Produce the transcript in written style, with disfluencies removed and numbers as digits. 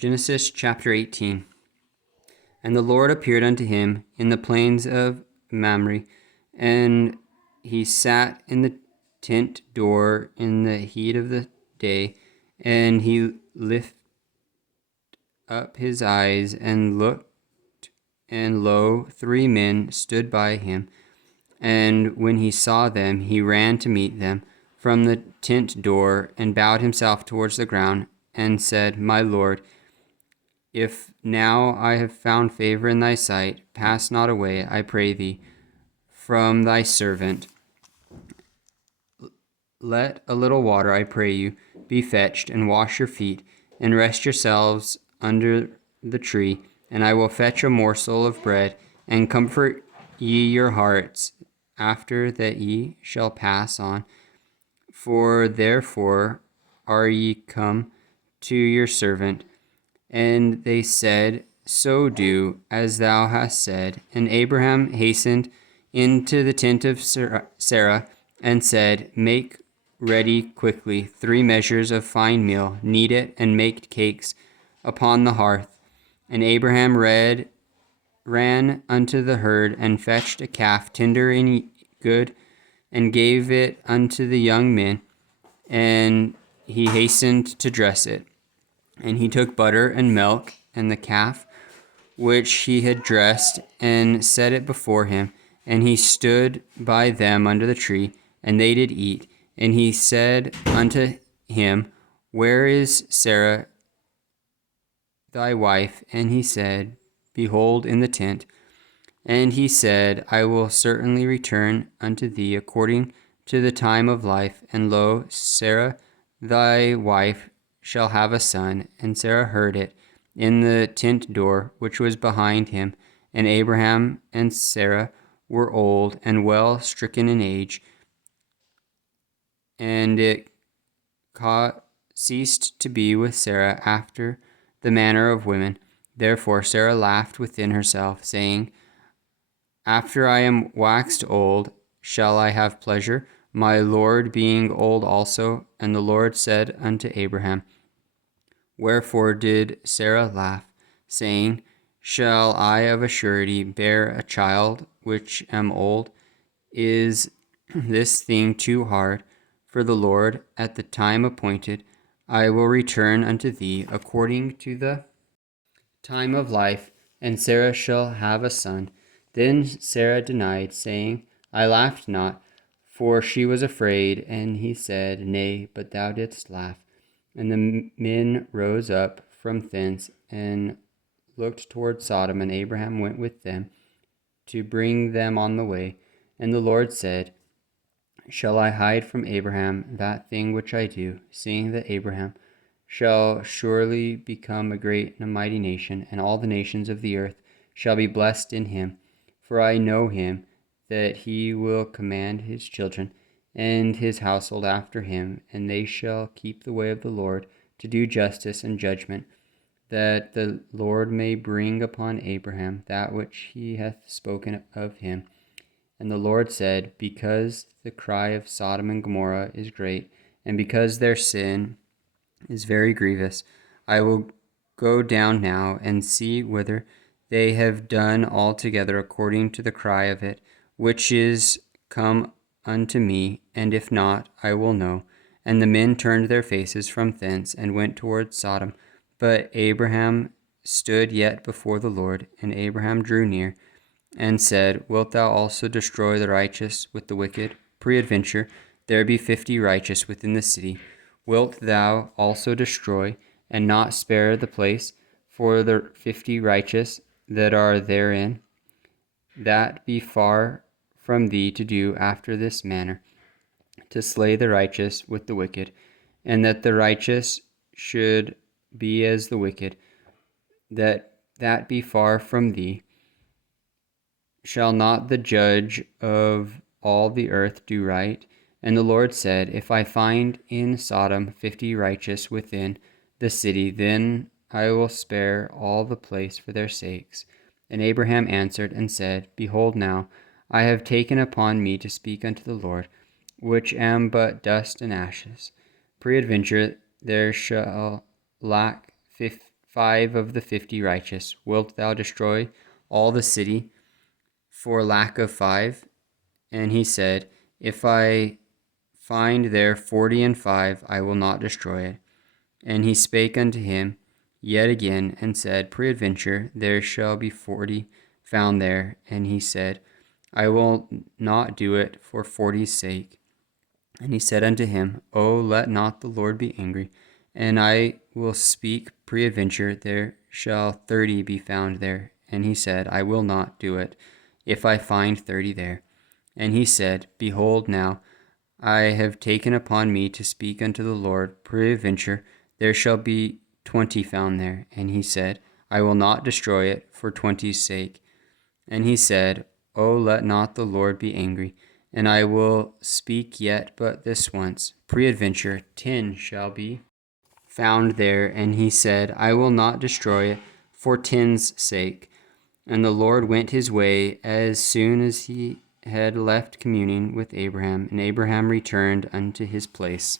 Genesis chapter 18. And the Lord appeared unto him in the plains of Mamre, and he sat in the tent door in the heat of the day, and he lifted up his eyes and looked, and lo, 3 men stood by him. And when he saw them, he ran to meet them from the tent door, and bowed himself towards the ground, and said, My Lord, if now I have found favor in thy sight, pass not away, I pray thee, from thy servant. Let a little water, I pray you, be fetched, and wash your feet, and rest yourselves under the tree, and I will fetch a morsel of bread, and comfort ye your hearts, after that ye shall pass on. For therefore are ye come to your servant. And they said, So do as thou hast said. And Abraham hastened into the tent of Sarah, and said, Make ready quickly 3 measures of fine meal, knead it, and make cakes upon the hearth. And Abraham ran unto the herd, and fetched a calf tender and good, and gave it unto the young men, and he hastened to dress it. And he took butter and milk, and the calf which he had dressed, and set it before him. And he stood by them under the tree, and they did eat. And he said unto him, Where is Sarah thy wife? And he said, Behold, in the tent. And he said, I will certainly return unto thee according to the time of life. And lo, Sarah thy wife shall have a son. And Sarah heard it in the tent door which was behind him. And Abraham and Sarah were old and well stricken in age. And it ceased to be with Sarah after the manner of women. Therefore Sarah laughed within herself, saying, After I am waxed old, shall I have pleasure, my Lord being old also? And the Lord said unto Abraham, Wherefore did Sarah laugh, saying, Shall I of a surety bear a child which am old? Is this thing too hard for the Lord? At the time appointed I will return unto thee according to the time of life, and Sarah shall have a son. Then Sarah denied, saying, I laughed not, for she was afraid. And he said, Nay, but thou didst laugh. And the men rose up from thence, and looked toward Sodom, and Abraham went with them to bring them on the way. And the Lord said, Shall I hide from Abraham that thing which I do, seeing that Abraham shall surely become a great and a mighty nation, and all the nations of the earth shall be blessed in him? For I know him, that he will command his children and his household after him, and they shall keep the way of the Lord, to do justice and judgment, that the Lord may bring upon Abraham that which he hath spoken of him. And the Lord said, Because the cry of Sodom and Gomorrah is great, and because their sin is very grievous, I will go down now and see whether they have done altogether according to the cry of it, which is come unto me, and if not, I will know. And the men turned their faces from thence, and went toward Sodom. But Abraham stood yet before the Lord, and Abraham drew near, and said, Wilt thou also destroy the righteous with the wicked? Peradventure there be 50 righteous within the city. Wilt thou also destroy, and not spare the place for the 50 righteous that are therein? That be far from thee to do after this manner, to slay the righteous with the wicked, and that the righteous should be as the wicked. That be far from thee. Shall not the judge of all the earth do right? And the Lord said, If I find in Sodom 50 righteous within the city, then I will spare all the place for their sakes. And Abraham answered and said, Behold now, I have taken upon me to speak unto the Lord, which am but dust and ashes. Peradventure there shall lack 5 of the 50 righteous? Wilt thou destroy all the city for lack of 5? And he said, If I find there 40 and 5, I will not destroy it. And he spake unto him yet again, and said, Peradventure there shall be 40 found there. And he said, I will not do it for 40's sake. And he said unto him, Oh, let not the Lord be angry, and I will speak, peradventure there shall 30 be found there. And he said, I will not do it, if I find 30 there. And he said, Behold, now I have taken upon me to speak unto the Lord, peradventure there shall be 20 found there. And he said, I will not destroy it for 20's sake. And he said, Oh, let not the Lord be angry, and I will speak yet but this once. Peradventure 10 shall be found there. And he said, I will not destroy it for 10's sake. And the Lord went his way as soon as he had left communing with Abraham, and Abraham returned unto his place.